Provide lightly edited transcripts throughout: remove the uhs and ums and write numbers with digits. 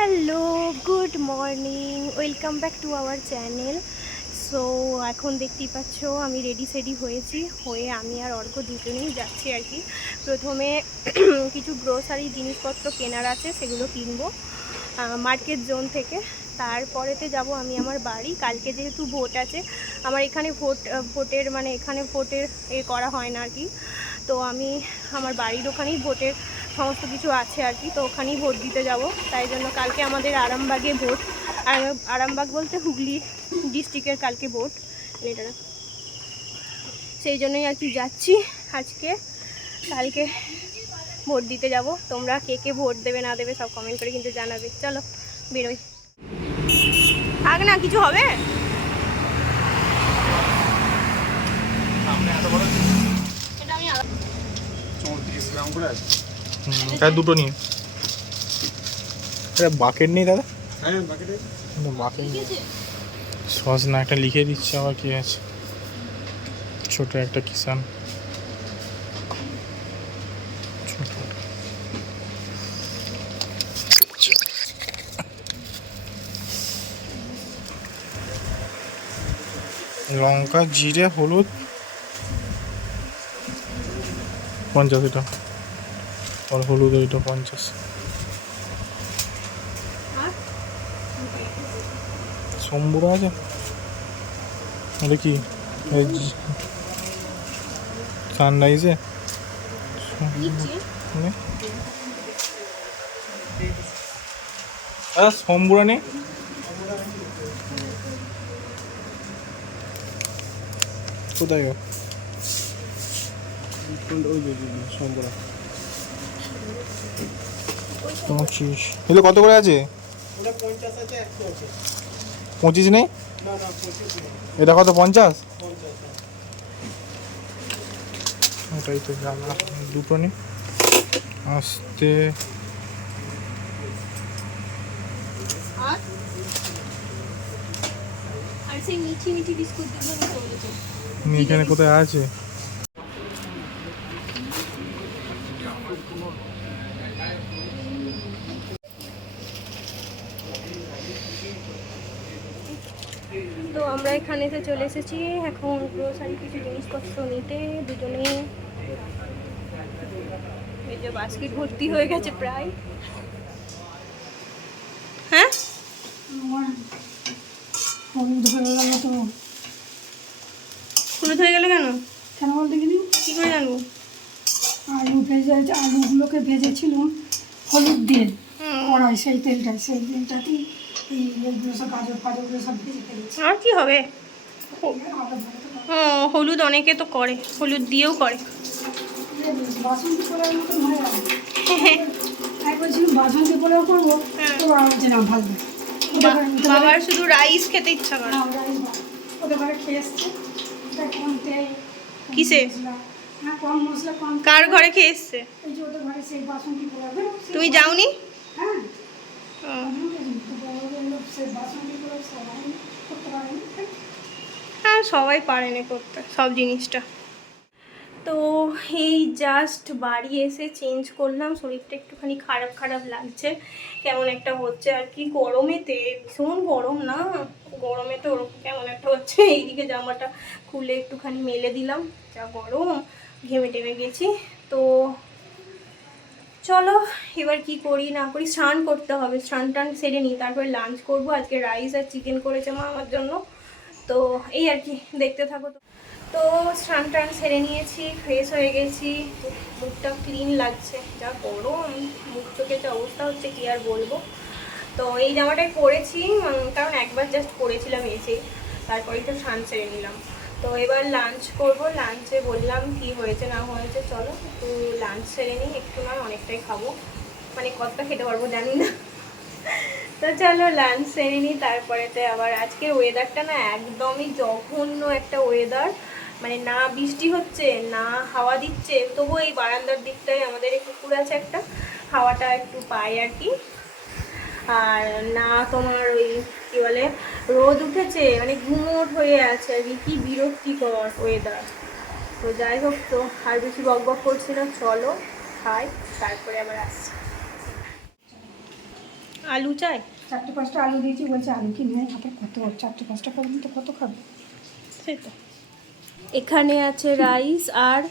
Hello, good morning, welcome back to our channel. So এখন দেখতেই পাচ্ছ আমি রেডি সেডি হয়ে আমি আর অর্ক দুজনেই যাচ্ছি আর কি। প্রথমে কিছু গ্রোসারি জিনিসপত্র কেনার আছে, সেগুলো কিনবো মার্কেট জোন থেকে। তারপরেতে যাব আমি আমার বাড়ি। কালকে যেহেতু ভোট আছে, আমার এখানে ভোটের করা হয় না আর কি। তো আমি আমার বাড়ির ওখানেই ভোটের সমস্ত কিছু আছে আর কি, তো ওখানেই ভোট দিতে যাব। তাই জন্য কালকে আমাদের আরামবাগে ভোট, আরামবাগ বলতে হুগলি ডিস্ট্রিক্টের কালকে ভোট, এটা সেই জন্যই আর কি যাচ্ছি আজকে। কালকে ভোট দিতে যাব। তোমরা কে কে ভোট দেবে না দেবে সব কমেন্ট করে কিন্তু জানাবে। চলো বেরোই। থাক না, কিছু হবে দুটো নিয়ে বাকেট নেই দাদা? বাকেট সজনা একটা লিখে দিচ্ছে, আবার কি আছে ছোট একটা কিষান ছোট। লঙ্কা, জিরে, হলুদ 50, এটা আর হলুদ ওইটা 50। সম্বুরা আছে, এটা কি সানরাইজে সম্বুরা নেই? কোথায় গো সম্বুরা? 25 এগুলো কত করে আছে? 25 নেই? এটা কত 50? ওটাই তো জানা। দুটো নেই আসতে। এখানে কোথায় আছে? তো আমরা এখানে এসে চলে এসেছি এখন গ্রোসারি কিছু জিনিসপত্র নিতে দুজনেই। এই যে বাস্কেট ভর্তি হয়ে গেছে প্রায়। হ্যাঁ হলুদ হয়ে গেল তো। হলুদ হয়ে গেল কেন? কেন বলতে গেলি? কী করে জানবো? আলুগুলোকে ভেজেছিলাম হলুদ দিয়ে কড়াই, সেই তেলটাতেই এইগুলো সব গাজর সব ভেজে ফেলেছি। আর কি হবে? হলুদ অনেকে তো করে, হলুদ দিয়েও করে। বাসন্তী পোলাওয়ের মতন হয়ে গেল। একবার ছিল বাসন্তী পোলাও করবো, তো হচ্ছে না ভালো। বাবার শুধু রাইস খেতে ইচ্ছা করে। ওদের ঘরে খেয়ে এসছে কম তেল কিসে? হ্যাঁ, কম মশলা কম। কার ঘরে খেয়ে এসছে? এই যে ওদের ঘরে সেই বাসন্তী পোলাও। তুমি যাওনি? হ্যাঁ, বাসন্তী পোলাও সবাই করতে পারেনি। হ্যাঁ, সবাই পারে না করতে সব জিনিসটা। তো এই জাস্ট বাড়ি এসে চেঞ্জ করলাম, শরীরটা একটুখানি খারাপ খারাপ লাগছে, কেমন একটা হচ্ছে আর কি। গরমেতে ভীষণ গরম না, গরমেতে ওরকম কেমন একটা হচ্ছে। এইদিকে জামাটা খুলে একটুখানি মেলে দিলাম, যা গরম, ঘেমে টেমে গেছি। তো চলো এবার কি করি না করি, স্নান করতে হবে, স্নান টান সেরে নিই, তারপরে লাঞ্চ করবো। আজকে রাইস আর চিকেন করেছে মা আমার জন্য। তো এই আর কি, দেখতে থাকো। তো স্নান টান সেরে নিয়েছি, ফ্রেশ হয়ে গেছি, মুখটা ক্লিন লাগছে, যা গরম, মুখ চোখে যে অবস্থা হচ্ছে কি আর বলবো। তো এই জামাটাই পরেছি, কারণ একবার জাস্ট পরেছিলাম এসে, তারপরে একটু স্নান সেরে নিলাম। তো এবার লাঞ্চ করব। লাঞ্চে বললাম কি হয়েছে না হয়েছে, চলো একটু লাঞ্চ সেরে নিই, একটু নয় অনেকটাই খাবো, মানে কতটা খেতে পারবো জানি না। তো চলো লাঞ্চ সেরে নিই, তারপরেতে আবার আজকের ওয়েদারটা না একদমই জঘন্য একটা ওয়েদার, মানে না বৃষ্টি হচ্ছে না হাওয়া দিচ্ছে, তবু এই বারান্দার দিকটায় আমাদের এই কুকুর আছে একটা, হাওয়াটা একটু পাই আর কি। আর না তোমার ওই কী বলে রোদ উঠেছে, মানে গুমোট হয়ে আছে আর কি, কী বিরক্তিকর ওয়েদার। তো যাই হোক, তো আর বেশি বক বক করছি না, চলো খাই, তারপরে আবার আসছি। আলু চাই? 4-5টা আলু দিয়েছি, বলছে আলু কি নেই হাতে, কত 4-5টা খাবেন তো কত খাবে। সেই তো। এখানে আছে রাইস আর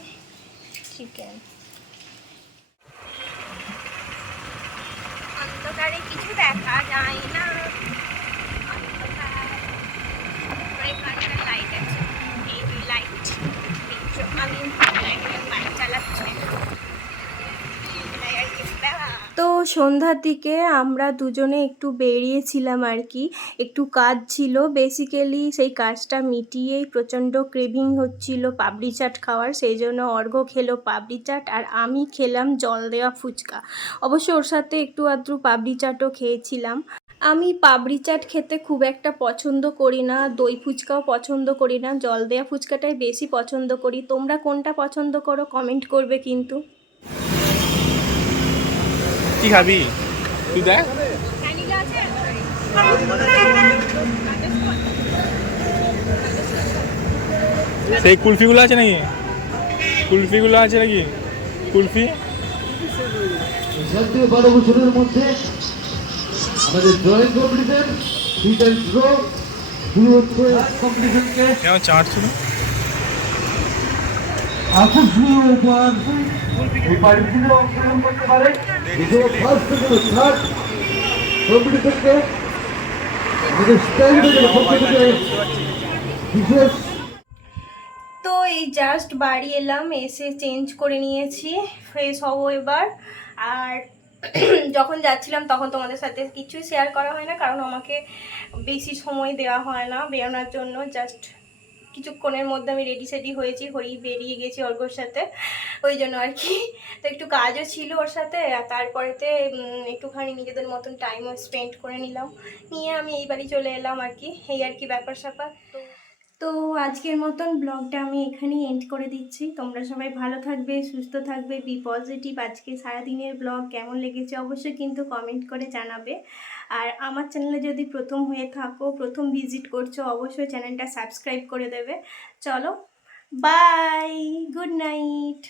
চিকেন। অন্ধকারে কিছু দেখা যায় না, লাইট আছে, এই লাইট, আমি লাইট চালাচ্ছি। তো সন্ধ্যার দিকে আমরা দুজনে একটু বেরিয়েছিলাম আর কি, একটু কাজ ছিল বেসিক্যালি, সেই কাজটা মিটিয়েই প্রচণ্ড ক্রেভিং হচ্ছিল পাপড়ি চাট খাওয়ার, সেই জন্য অর্ঘ্য খেলো পাপড়ি চাট আর আমি খেলাম জল দেওয়া ফুচকা। অবশ্য ওর সাথে একটু আধটু পাপড়ি চাটও খেয়েছিলাম। আমি পাপড়ি চাট খেতে খুব একটা পছন্দ করি না, দই ফুচকাও পছন্দ করি না, জল দেওয়া ফুচকাটাই বেশি পছন্দ করি। তোমরা কোনটা পছন্দ করো কমেন্ট করবে কিন্তু। কি খাবি তুই দেখ? সেই কুলফিগুলো আছে নাকি? কুলফিগুলো আছে নাকি? কুলফি 12 বছরের মধ্যে আমাদের drawing competition hit and throw শুরু হচ্ছে। কম্পিটিশনকে কেন চাট ছিল আকর্ষণীয় উপহার এই পার্টিগুলো অংশগ্রহণ করতে পারে। ফার্স্ট থেকে থার্ড কম্পিটিশনকে আমাদের স্ট্যান্ডার্ডের পক্ষ থেকে বিশেষ। তো এই জাস্ট বাড়ি এলাম, এসে চেঞ্জ করে নিয়েছি, ফ্রেশ হবো এবার। আর যখন যাচ্ছিলাম তখন তোমাদের সাথে কিছুই শেয়ার করা হয় না, কারণ আমাকে বেশি সময় দেওয়া হয় না বেরোনোর জন্য। জাস্ট কিছুক্ষণের মধ্যে আমি রেডি সেডি হয়েছি, বেরিয়ে গেছি অর্ঘ্যর সাথে, ওই জন্য আর কি। তো একটু কাজও ছিল ওর সাথে, আর তারপরেতে একটুখানি নিজেদের মতন টাইমও স্পেন্ড করে নিলাম, নিয়ে আমি এই বাড়ি চলে এলাম আর কি, এই আর কি ব্যাপার স্যাপার। তো আজকের মতন ব্লগটা আমি এখানেই এন্ড করে দিচ্ছি। তোমরা সবাই ভালো থাকবে, সুস্থ থাকবে, বি পজিটিভ। আজকে সারাদিনের ব্লগ কেমন লেগেছে অবশ্যই কিন্তু কমেন্ট করে জানাবে। আর আমার চ্যানেলে যদি প্রথম হয়ে থাকো, প্রথম ভিজিট করছো, অবশ্যই চ্যানেলটা সাবস্ক্রাইব করে দেবে। চলো, বাই, গুড নাইট।